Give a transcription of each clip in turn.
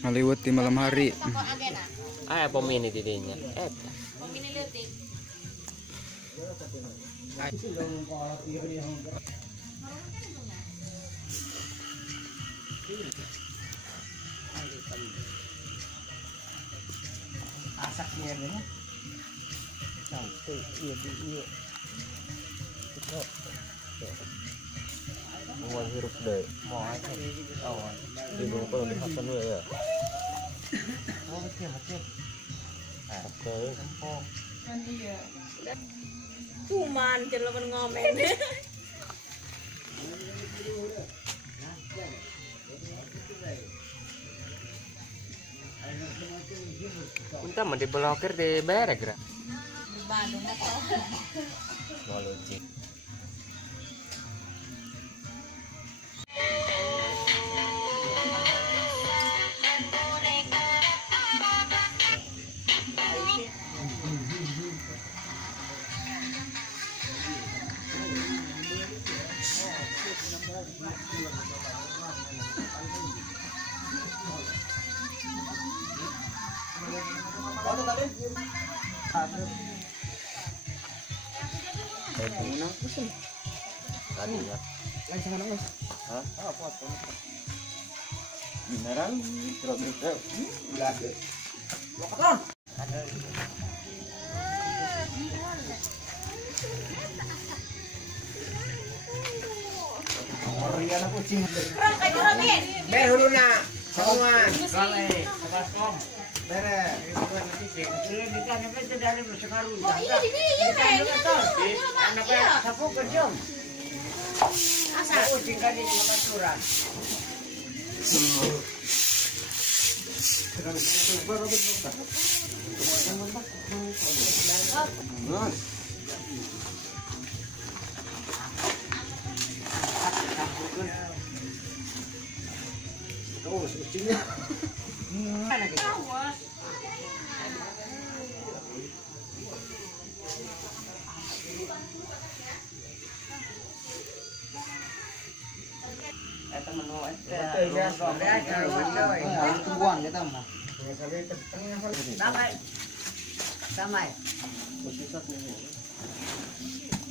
Hollywood di malam hari. Pemini tidinya. Pemini leutik. Asaknya ini. Iya. Mau hirup deh. Mau aja. Oh. Hidung kalau dihasan ya. Oh, betul. Oke. Tempok. Iya. Cuman jangan ngomen. Entah mau diblokir di bayar ya, Di Bandung atau mau logik. Beneran? Terus. Riana kucing. Behuluna. Semua. Beres. Oh iya di dia Sapu kerjom. Asa. Kucing kan di pasuran. Oh, kucingnya.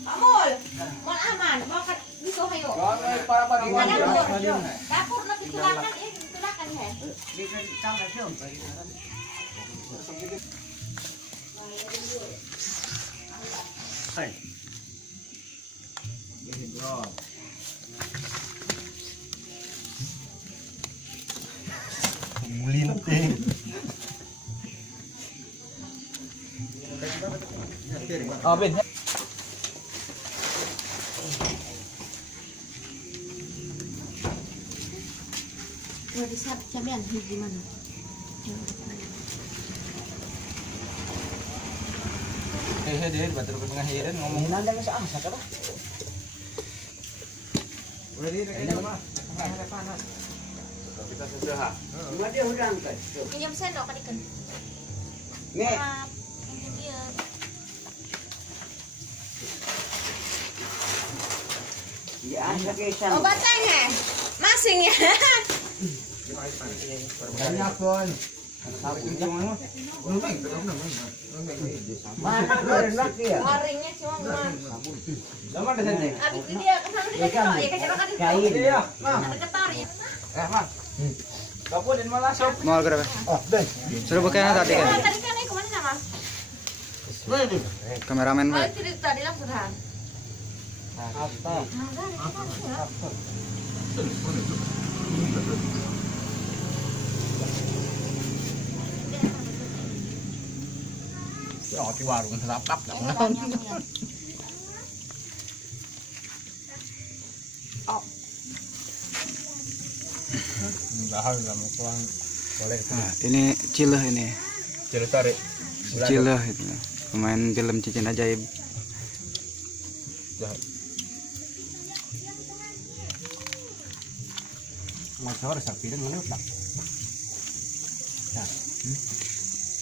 Amul, mau aman, mau kan bisa hayo. Dapur nak ditulakan ya. Melinting. Ben. Di saat cabean gimana? Dia batur ke tengah hirin ngomong. Nanda masih asa apa? Udah di ini mah. Panas. Kita sesaha. Cuma dia udah angkat. Pinjam sendok kan ikan. Nih. Ini dia. Ya asa kesan. Oh batang ya? Masing ya? Banyak pun. Mana berenang dia? Waringnya cuma mah. Lama dah sini. Abis itu dia kesana dia ketok ya kecerokan itu. Kain. Iya, Mam. Ada ketar ya. Mam. Kamu din malah sok. Mau berapa? Oh, deh. Sudah bukan tadi Oh, kan? tadi kan aku mana nama? Kameramen, Oh, Pak. itu tadi langsung han. Apa? Ya, di warung serapap. Bahal sama kurang boleh. Nah, ini Cileh ini. Cileh tarik. Cileh itu. Pemain film Cincin Ajaib. Masuk sapirin mana tak?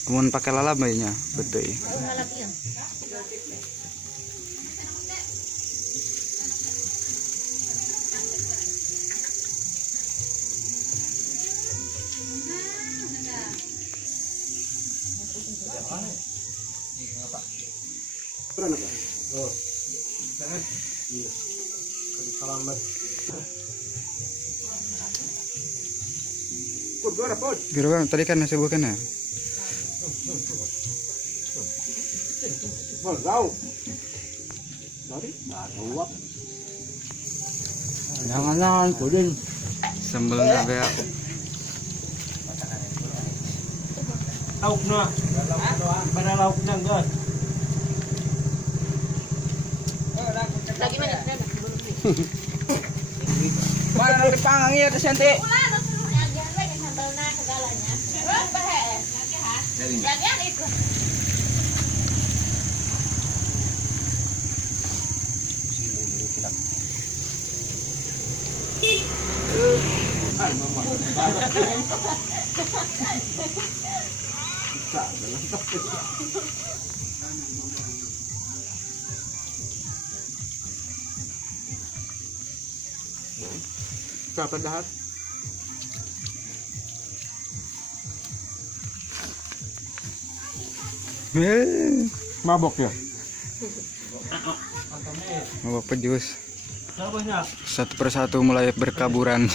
Kemudian pakai lalabainya, betul. Oh, ngalap ya. Biru bang, tadi kan nasi bukan ya? Jangan pudin. Sambelnya be. Lauknya. Mana lauknya enggak? Lagi mana? Mana nanti panggang ya ke sente. Ulah lu suruh ajar lagi sambelna segalanya. Bahe. Jadi itu. Siapa dah? Mabok ya? Mabok pejus. Siapanya? Satu persatu mulai berkaburan.